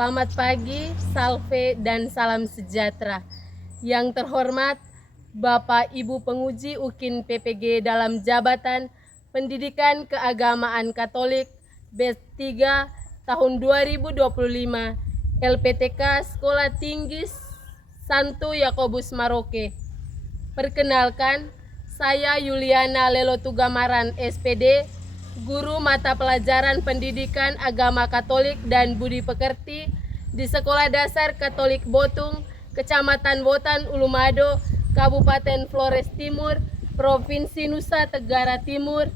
Selamat pagi, salve dan salam sejahtera. Yang terhormat Bapak Ibu Penguji UKIN PPG dalam jabatan Pendidikan Keagamaan Katolik batch 3 tahun 2025 LPTK Sekolah Tinggi Santo Yakobus Maroke. Perkenalkan, saya Yuliana Lelotugamaran SPD, guru mata pelajaran Pendidikan Agama Katolik dan Budi Pekerti di Sekolah Dasar Katolik Botung, Kecamatan Botan, Ulumado, Kabupaten Flores Timur, Provinsi Nusa Tenggara Timur,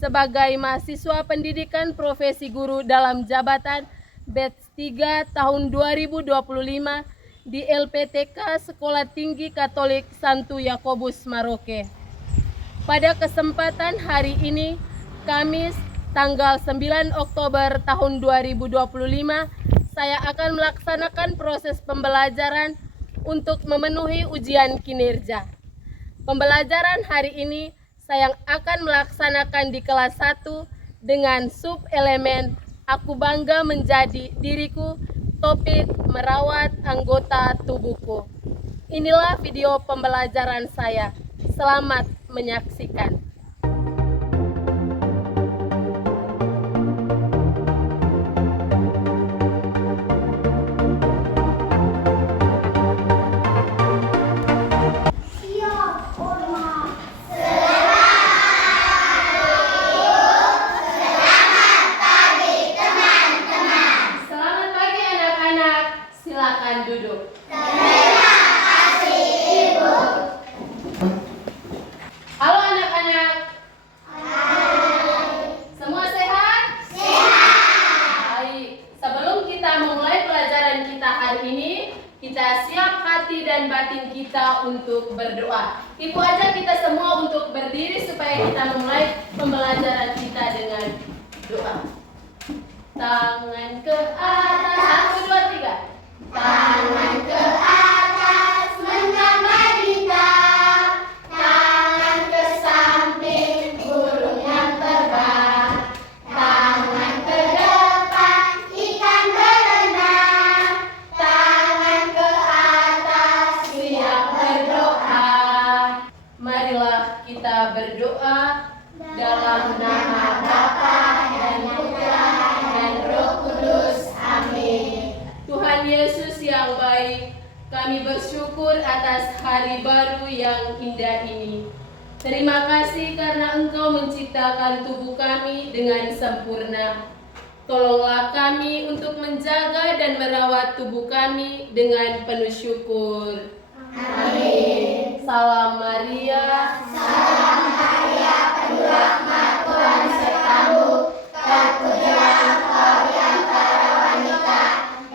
sebagai mahasiswa pendidikan profesi guru dalam jabatan batch 3 tahun 2025 di LPTK Sekolah Tinggi Katolik Santo Yakobus Maroke. Pada kesempatan hari ini, Kamis tanggal 9 Oktober tahun 2025, saya akan melaksanakan proses pembelajaran untuk memenuhi ujian kinerja. Pembelajaran hari ini saya akan melaksanakan di kelas 1 dengan sub elemen Aku Bangga Menjadi Diriku, topik merawat anggota tubuhku. Inilah video pembelajaran saya. Selamat menyaksikan. Silakan duduk. Terima kasih, Ibu. Halo anak-anak. Hai. Semua sehat? Sehat. Baik. Sebelum kita memulai pelajaran kita hari ini, kita siap hati dan batin kita untuk berdoa. Ibu ajak kita semua untuk berdiri supaya kita memulai pembelajaran kita dengan doa. Tangan ke atas. 1, 2, 3. Tangan ke atas menyambar bintang, tangan ke samping burung yang terbang, tangan ke depan ikan berenang, tangan ke atas siap berdoa. Marilah kita berdoa dalam nama Bapa dan Putra dan Roh Kudus. Amin. Tuhan Yesus yang baik, kami bersyukur atas hari baru yang indah ini. Terima kasih karena Engkau menciptakan tubuh kami dengan sempurna. Tolonglah kami untuk menjaga dan merawat tubuh kami dengan penuh syukur. Amin. Salam Maria. Salam Maria, penuh rahmat, Tuhan sertamu, terpujilah engkau di antara wanita,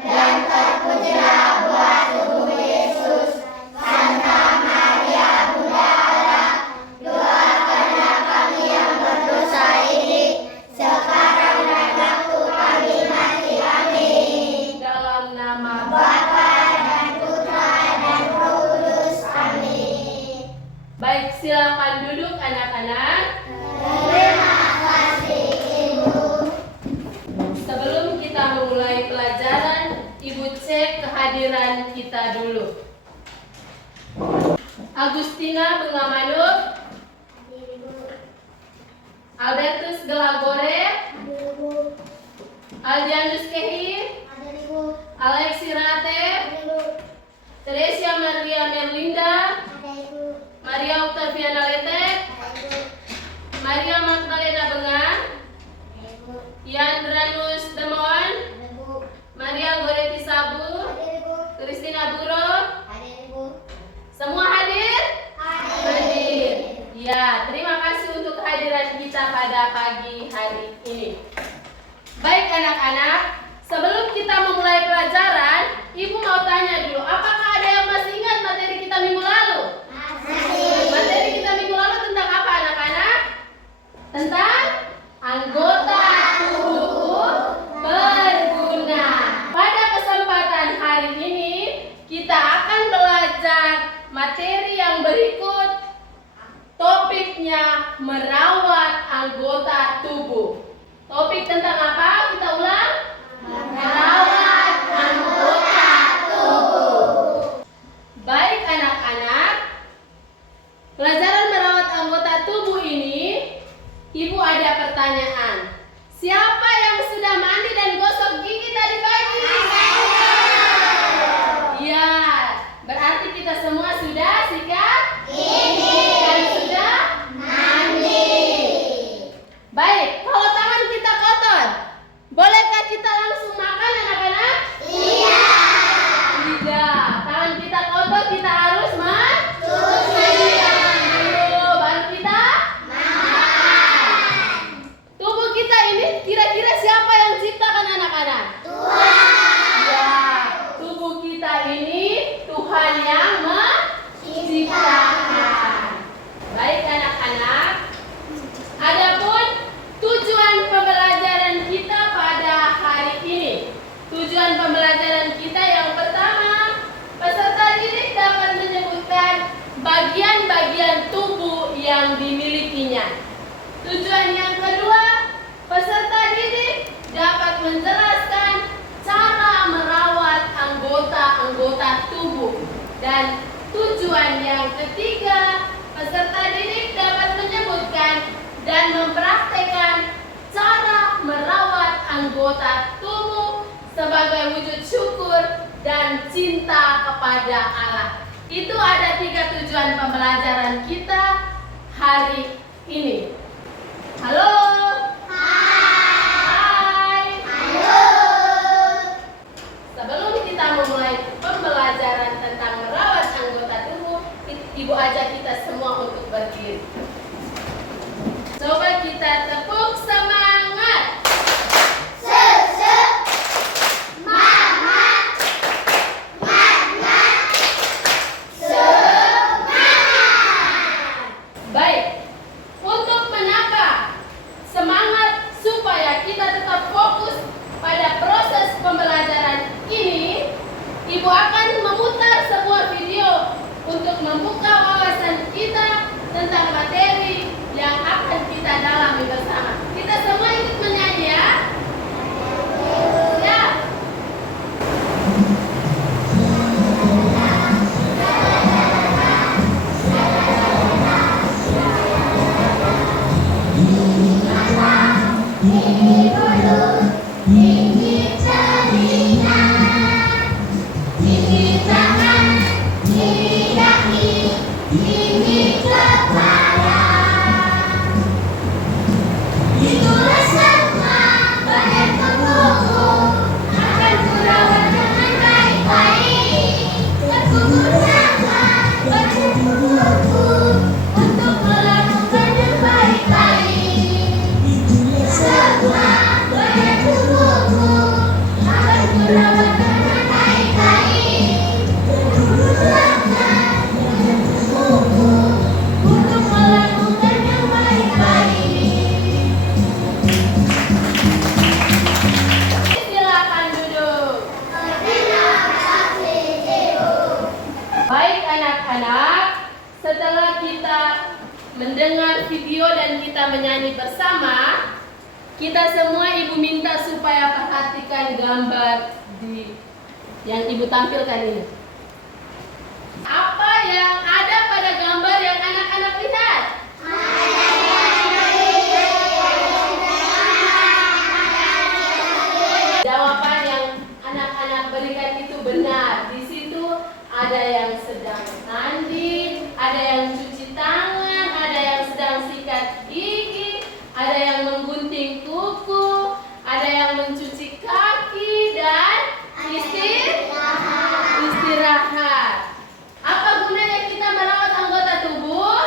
dan terpujilah buah tubuh Yesus. Santa Maria, Bunda Allah, doakanlah kami yang berdosa ini, sekarang dan waktu kami mati. Amin. Dalam nama Bapa dan Putra dan Roh Kudus. Amin. Baik, silakan duduk anak-anak. Terima kasih, Ibu. Sebelum kita memulai pelajaran, Ibu cek kehadiran kita dulu. Agustina Bengamano, Albertus Gelagore, Aldianus Kehi, Alexi Rate, Teresia Maria Merlinda, Maria Octaviana Letek, Maria Magdalena Bengan, Yandranus Demon, Maria Goretti Sabu, Kristina Buro. Semua hadir? Hadir. Ya, terima kasih untuk kehadiran kita pada pagi hari ini. Baik anak-anak, sebelum kita memulai pelajaran, Ibu mau tanya dulu, apakah ada yang masih ingat materi kita minggu lalu? Materi kita minggu lalu tentang apa anak-anak? Tentang anggota tubuh berguna. Pada kesempatan hari ini, kita akan belajar materi yang berikut. Topiknya merawat anggota tubuh. Topik tentang apa? Kita ulang. Merawat anggota Tuhan yang menciptakan. Baik anak-anak, adapun tujuan pembelajaran kita pada hari ini. Tujuan pembelajaran kita yang pertama, peserta didik dapat menyebutkan bagian-bagian tubuh yang dimilikinya. Tujuan yang kedua, peserta didik dapat menjelaskan cara merawat anggota-anggota tubuh. Dan tujuan yang ketiga, peserta didik dapat menyebutkan dan mempraktekkan cara merawat anggota tubuh sebagai wujud syukur dan cinta kepada Allah. Itu ada 3 tujuan pembelajaran kita hari ini. Halo. Hai. Halo. Sebelum kita memulai pembelajaran tentang merawat anggota tubuh, Ibu ajak kita semua untuk berdiri. Coba kita tepuk semangat. Baik, untuk menambah semangat supaya kita tetap fokus pada proses pembelajaran ini, Ibu akan memutar sebuah video untuk membuka wawasan kita tentang materi yang akan kita dalami bersama. Kita semua ikut menyanyi ya. Siap. Tinggi telinga, tinggi tangan, tinggi kaki, tinggi kepala. Itulah semua badan tubuhku, akan kurawat dengan baik-baik. Berkumpulkanlah badan tubuhku untuk melakukan yang baik-baik. Itulah semua badan tubuhku, akan kurawat dengan baik-baik. Berkumpulkanlah badan tubuhku untuk melakukan yang baik-baik. Silakan duduk. Terima kasih, Ibu. Baik anak-anak, setelah kita mendengar video dan kita menyanyi bersama, kita semua Ibu minta supaya perhatikan gambar yang Ibu tampilkan ini. Apa yang ada pada gambar yang anak-anak lihat? Jawaban yang anak-anak berikan itu benar. Di situ ada yang sedang mandi, ada yang cuci tangan, ada yang sedang sikat gigi, ada yang menggunting kuku, ada yang mencuci kaki dan istirahat. Apa gunanya kita merawat anggota tubuh?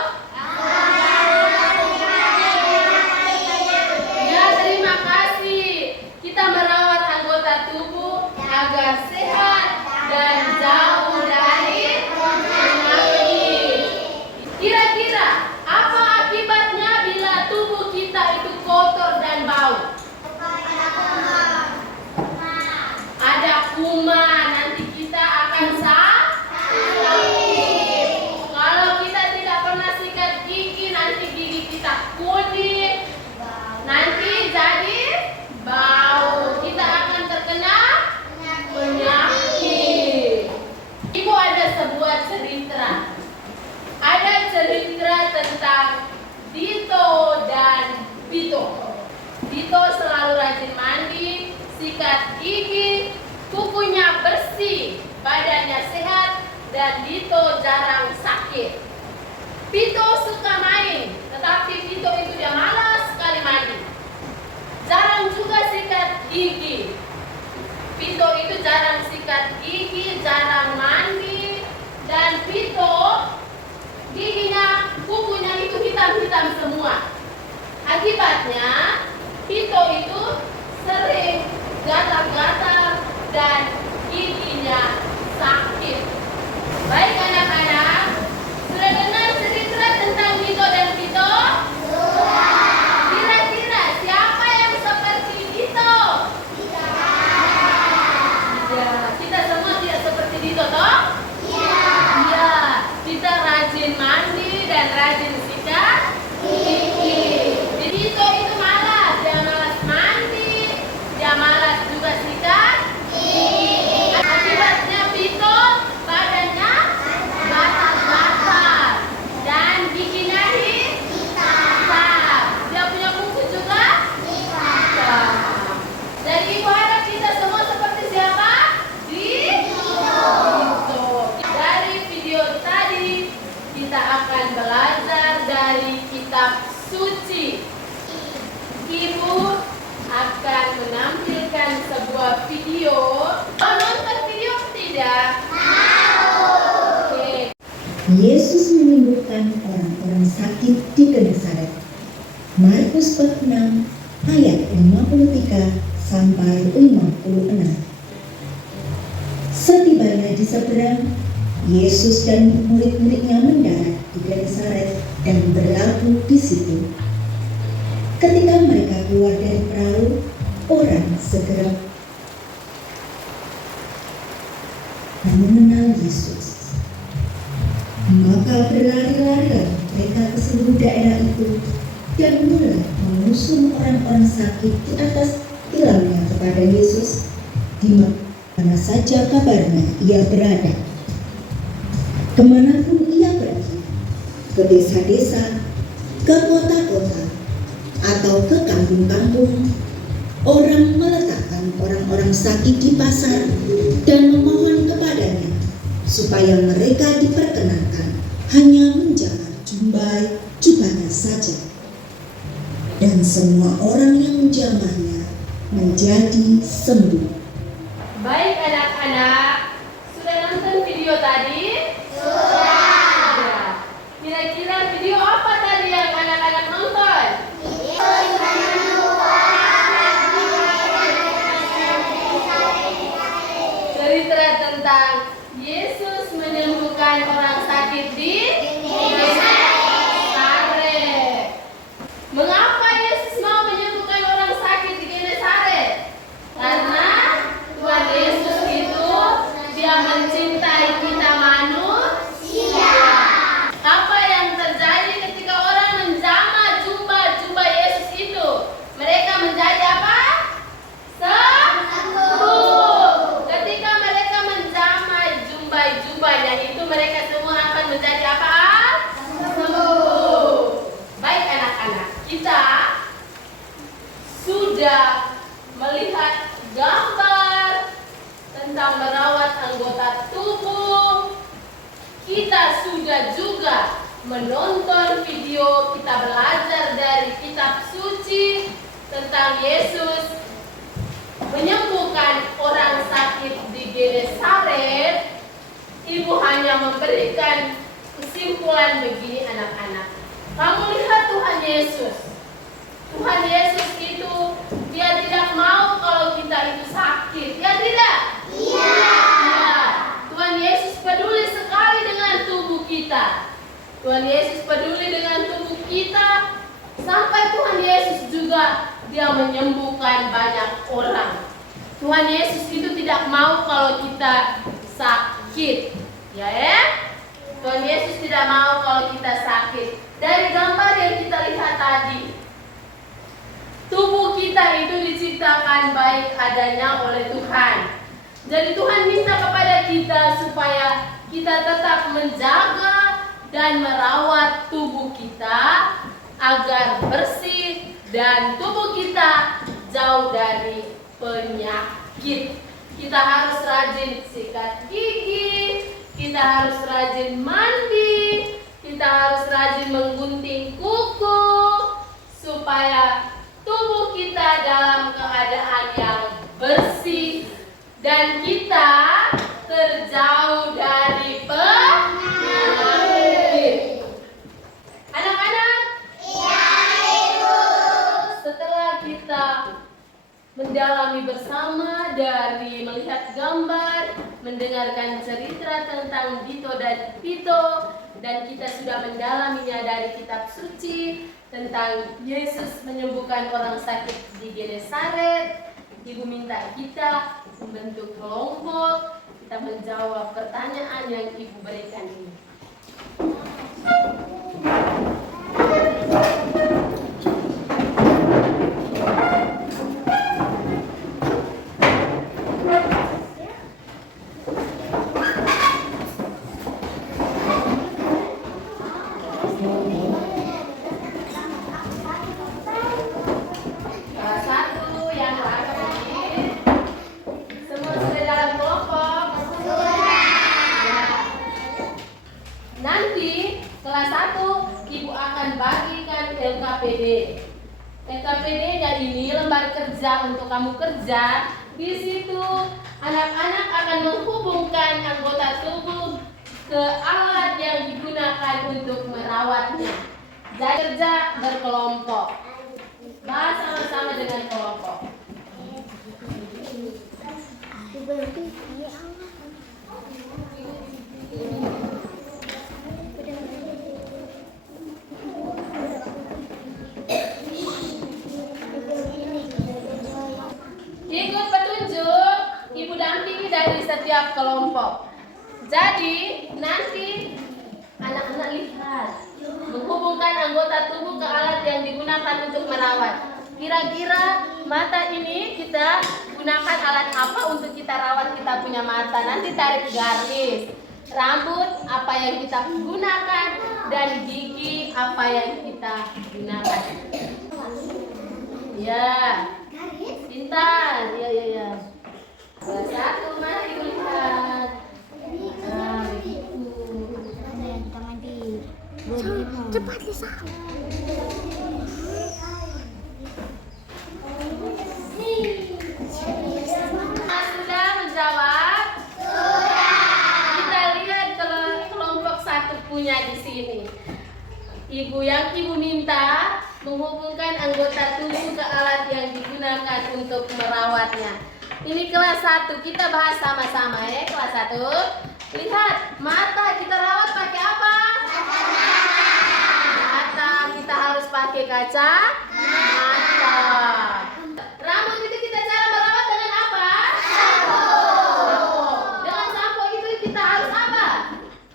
Ya, terima kasih. Kita merawat anggota tubuh agar sehat dan jauh dari penyakit. Kira-kira apa akibatnya bila tubuh kita itu kotor dan bau? Ada kuman, nanti kita akan sakit. Kalau kita tidak pernah sikat gigi, nanti gigi kita kuning, nanti jadi bau. Kita akan terkena penyakit. Ibu ada sebuah cerita. Ada cerita tentang Dito dan Vito. Dito selalu rajin mandi, sikat gigi, kukunya bersih, badannya sehat, dan Dito jarang sakit. Vito suka main, tetapi Vito itu dia malas sekali mandi. Jarang juga sikat gigi. Vito itu jarang sikat gigi, jarang mandi, dan Vito giginya, kukunya itu hitam-hitam semua. Akibatnya Vito itu sering gatal-gatal dan giginya sakit. Yesus menyembuhkan orang-orang sakit di Genesaret. Markus bab 6 ayat 53 sampai 56. Setibanya di seberang, Yesus dan murid-muridnya mendarat di Genesaret dan berlabuh di situ. Ketika mereka keluar dari perahu, orang segera mengenal Yesus. Maka berlari-larilah mereka ke seluruh daerah itu dan mulai mengusung orang-orang sakit di atas tilangnya kepada Yesus di mana saja kabarnya ia berada. Kemanapun ia pergi, ke desa-desa, ke kota-kota, atau ke kampung-kampung, orang meletakkan orang-orang sakit di pasar dan memohon kepadanya supaya mereka diperkenankan hanya menjalar jubahnya saja. Dan semua orang yang menjamahnya menjadi sembuh. Baik anak-anak, sudah nonton video tadi? Sudah. Kira-kira video apa tadi yang anak-anak nonton? Cerita tentang Yesus menyembuhkan orang sakit di Genesaret. Mengapa Yesus mau menyembuhkan orang sakit di Genesaret? Karena Tuhan Yesus itu dia mencintai kita manusia. Apa yang terjadi ketika orang menjamah jubah Yesus itu? Mereka menjadi apa? Sembuh. Ketika mereka menjamah jubahnya itu, mereka semua akan menjadi apa? Sembuh. Baik anak-anak, kita sudah melihat gambar tentang merawat anggota tubuh. Kita sudah juga menonton video, kita belajar dari kitab suci tentang Yesus menyembuhkan orang sakit di Genesaret. Ibu hanya memberikan kesimpulan begini anak-anak. Kamu lihat Tuhan Yesus. Tuhan Yesus itu dia tidak mau kalau kita itu sakit. Ya tidak? Iya. Tuhan Yesus peduli sekali dengan tubuh kita. Tuhan Yesus peduli dengan tubuh kita. Sampai Tuhan Yesus juga dia menyembuhkan banyak orang. Tuhan Yesus itu tidak mau kalau kita sakit. Ya. Tuhan Yesus tidak mau kalau kita sakit. Dari gambar yang kita lihat tadi, tubuh kita itu diciptakan baik adanya oleh Tuhan. Jadi Tuhan minta kepada kita supaya kita tetap menjaga dan merawat tubuh kita agar bersih dan tubuh kita jauh dari penyakit. Kita harus rajin sikat gigi, kita harus rajin mandi, kita harus rajin menggunting kuku supaya tubuh kita dalam keadaan yang bersih dan kita terjauh dari penyakit. Anak-anak, setelah kita mendalami bersama dari melihat gambar, mendengarkan cerita tentang Dito dan Pito, dan kita sudah mendalaminya dari kitab suci tentang Yesus menyembuhkan orang sakit di Genesaret. Ibu minta kita membentuk kelompok, kita menjawab pertanyaan yang Ibu berikan ini. LKPD-nya ini lembar kerja untuk kamu kerja. Di situ anak-anak akan menghubungkan anggota tubuh ke alat yang untuk merawatnya. Jadi kerja berkelompok. Bahas sama-sama dengan kelompok. Ikut petunjuk ibu dampingi dari setiap kelompok. Jadi nanti anak-anak lihat menghubungkan anggota tubuh ke alat yang digunakan untuk merawat. Kira-kira mata ini kita gunakan alat apa untuk kita rawat kita punya mata? Nanti tarik garis. Rambut apa yang kita gunakan dan gigi apa yang kita gunakan. Ya. Pintar, ya. Kelas 1, mari lihat. Nah, begitu. Cepat Lisa. Sudah menjawab? Sudah. Kita lihat kelompok 1 punya di sini. Ibu minta menghubungkan anggota tubuh ke alat yang digunakan untuk merawatnya. Ini kelas 1, kita bahas sama-sama ya. Kelas 1, lihat mata kita rawat pakai apa? Mata kita harus pakai kaca mata. Rambut itu kita cara merawat dengan apa? Sampo. Dengan sampo itu kita harus apa?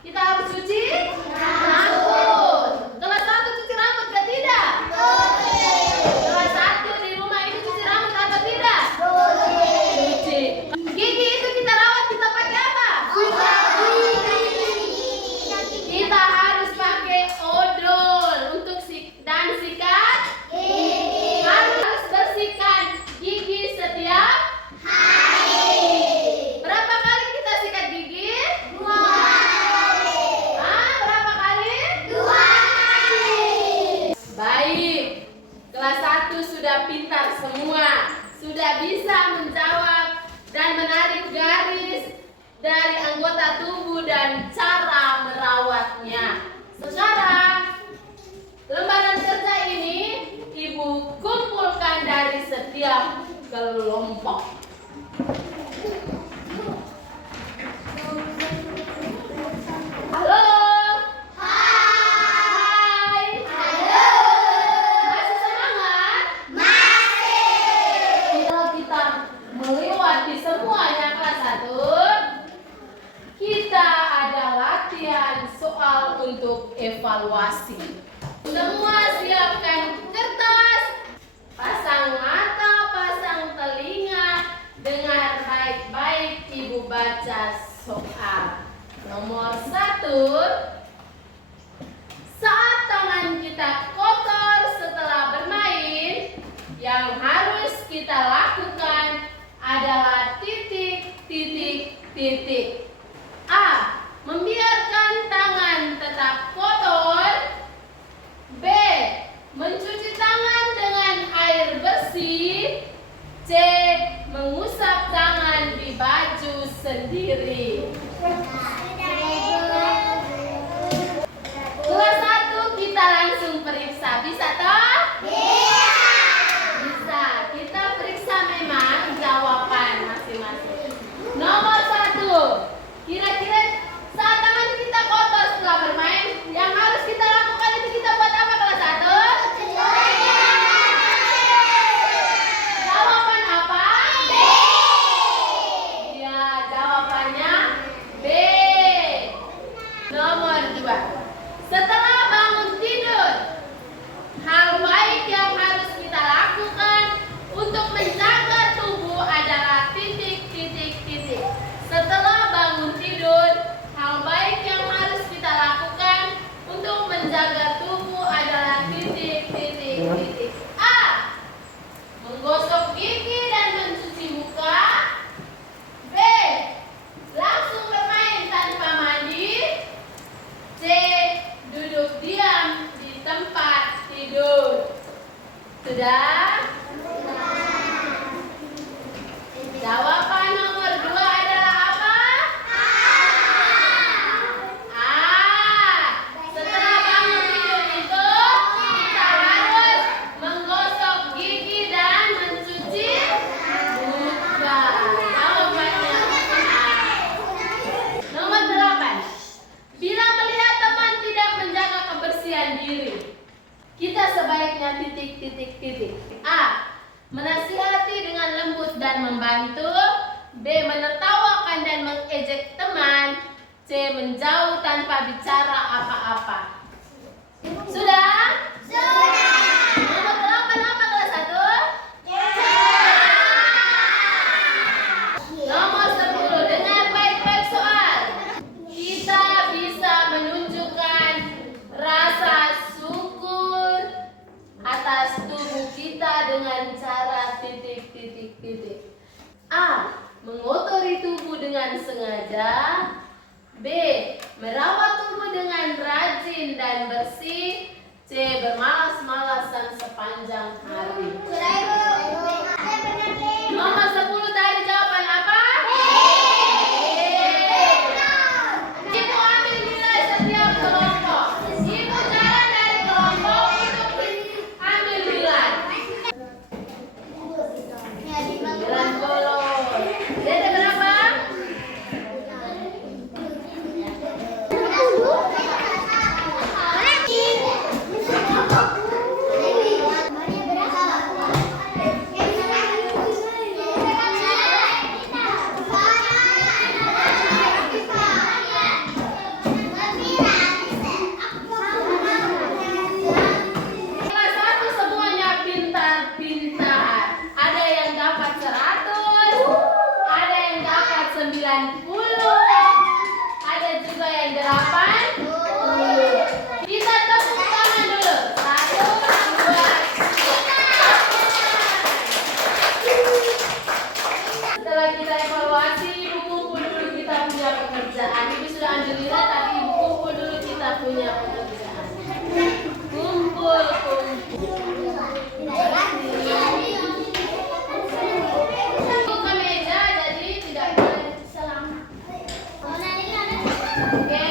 Kita harus cuci rambut. Kelas 1 cuci rambut ke tidak? Kelas 1 di rumah ini cuci rambut atau tidak? Cuci. Gigi itu kita rawat kita pakai apa? Kita harus pakai odol untuk dan sikat gigi. Harus bersihkan gigi setiap hari. Berapa kali kita sikat gigi? 2 kali. Berapa kali? 2 kali. Baik. Kelas 1 sudah pintar semua. Sudah bisa menjawab dan menarik garis dari anggota tubuh dan cara merawatnya. Sekarang lembaran kerja ini Ibu kumpulkan dari setiap kelompok. Halo. Hai. Halo. Masih semangat? Masih. Kalau kita melewati semuanya kelas 1, kita ada latihan soal untuk evaluasi. Semua siapkan kertas, pasang mata, pasang telinga, dengar baik-baik Ibu baca soal. Nomor 1, saat tangan kita kotor setelah bermain, yang harus kita lakukan adalah titik. A. Membiarkan tangan tetap kotor. B. Mencuci tangan dengan air bersih. C. Mengusap tangan di baju sendiri. Kelas 1 kita langsung periksa. Bisa toh? Bisa. Kita periksa memang jawaban masing-masing. Nomor 1. A. Menasihati dengan lembut dan membantu. B. Menertawakan dan mengejek teman. C. Menjauh tanpa bicara apa-apa. Sudah? Nomor 8 apa kelas 1? Nomor 10. Dengar baik-baik soal. Kita bisa menunjukkan rasa syukur atas tubuh kita dengan cara A. Mengotori tubuh dengan sengaja. B. Merawat tubuh dengan rajin dan bersih. C. Bermalas-malasan sepanjang hari. Nomor 10 tadi jawaban apa? Ibu ambil nilai setiap kelompok. Ibu jalan dari kelompok untuk ambil nilai. 90. Dede berapa? Kelas 1 semuanya pintar-pintar. Ada yang dapat 100, ada yang dapat 90, ada juga yang 80. Kita tepuk tangan dulu. 1, 2, 3. Setelah kita evaluasi, ibu kumpul dulu kita punya pekerjaan. Ibu sudah ambil nilai, tapi ibu kumpul dulu kita punya pekerjaan. Kumpul. Ibu ke meja, jadi tidak boleh Oke,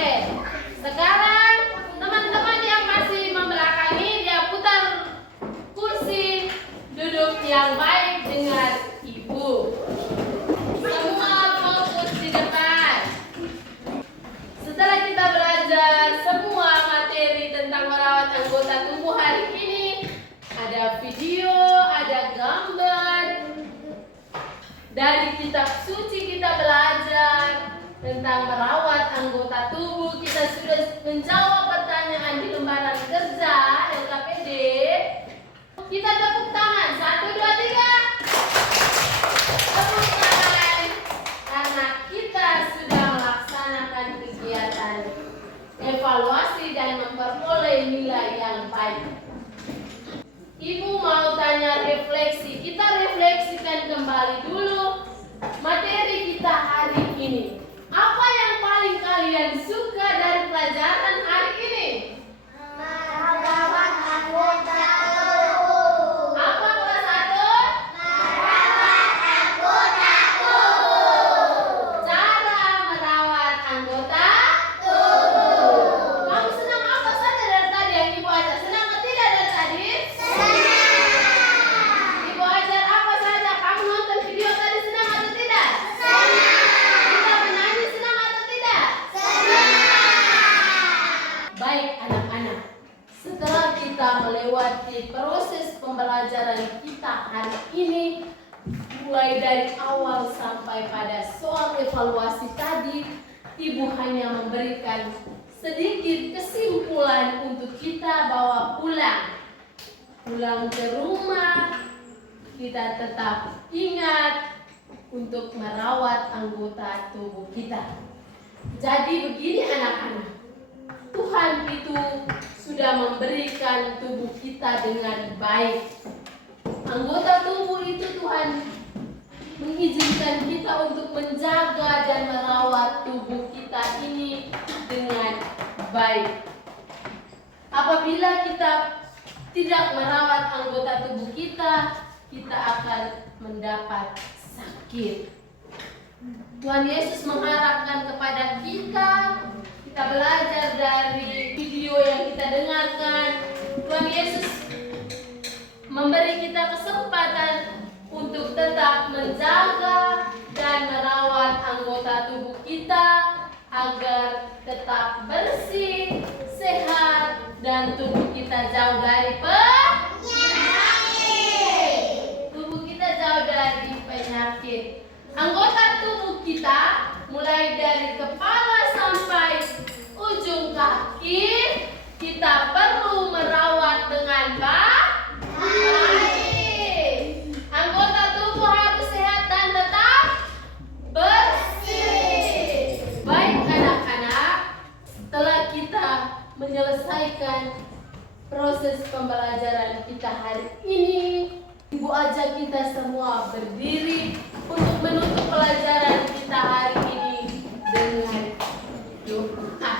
sekarang teman-teman yang masih membelakangi, dia putar kursi duduk yang baik dengan ibu. Semua fokus di depan. Setelah kita belajar semua materi tentang merawat anggota tubuh hari ini, ada video, ada gambar. Dari kitab suci kita belajar tentang merawat anggota tubuh. Kita sudah menjawab pertanyaan di lembaran kerja LKPD. Kita tepuk tangan. 1, 2, 3. Tepuk tangan. Karena kita sudah melaksanakan kegiatan evaluasi dan memperoleh nilai yang baik. Ibu mau tanya refleksi. Kita refleksikan kembali dulu materi kita hari ini. Apa yang paling kalian suka dari pelajaran hari ini? Merawat anggota tubuh. Apa kelas 1? Merawat anggota tubuh. Cara merawat anggota. Tubuh. Kamu senang apa saja dari tadi yang ibu ajar? Senang atau tidak dari tadi? Senang. Ibu ajar apa saja? Kamu nonton video tadi senang atau tidak? Senang. Kita menyanyi senang atau tidak? Senang. Baik anak-anak, setelah kita melewati proses pembelajaran kita hari ini, mulai dari awal sampai pada soal evaluasi tadi, ibu hanya memberikan sedikit kesimpulan untuk kita bawa pulang. Pulang ke rumah, kita tetap ingat untuk merawat anggota tubuh kita. Jadi begini anak-anak, Tuhan itu sudah memberikan tubuh kita dengan baik. Anggota tubuh itu Tuhan mengizinkan kita untuk menjaga dan merawat tubuh kita ini dengan baik. Apabila kita tidak merawat anggota tubuh kita, kita akan mendapat sakit. Tuhan Yesus mengharapkan kepada kita belajar dari video yang kita dengarkan. Tuhan Yesus memberi kita kesempatan untuk tetap menjaga dan merawat anggota tubuh kita agar tetap bersih, sehat, dan tubuh kita jauh dari penyakit. menyelesaikan proses pembelajaran kita hari ini. Ibu ajak kita semua berdiri untuk menutup pelajaran kita hari ini dengan doa.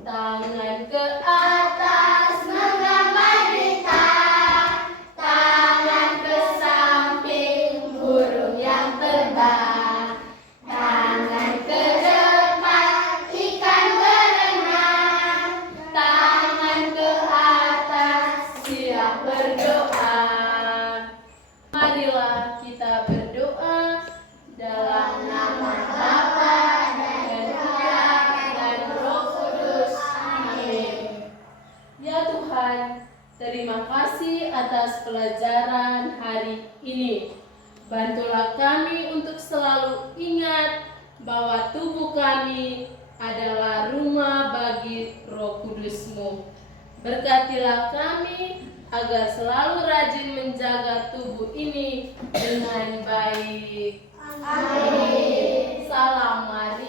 Tangan ke atas menggambar bintang, tangan ke samping burung yang terbang, tangan ke depan ikan berenang, tangan ke atas siap berdoa. Marilah kita berdoa dalam nama Bapa dan Putra dan Roh Kudus. Amin. Ya Tuhan, terima kasih atas pelajaran hari ini. Bantulah kami untuk selalu ingat bahwa tubuh kami adalah rumah bagi Roh Kudus-Mu. Berkatilah kami agar selalu rajin menjaga tubuh ini dengan baik. Amin. Salam Maria.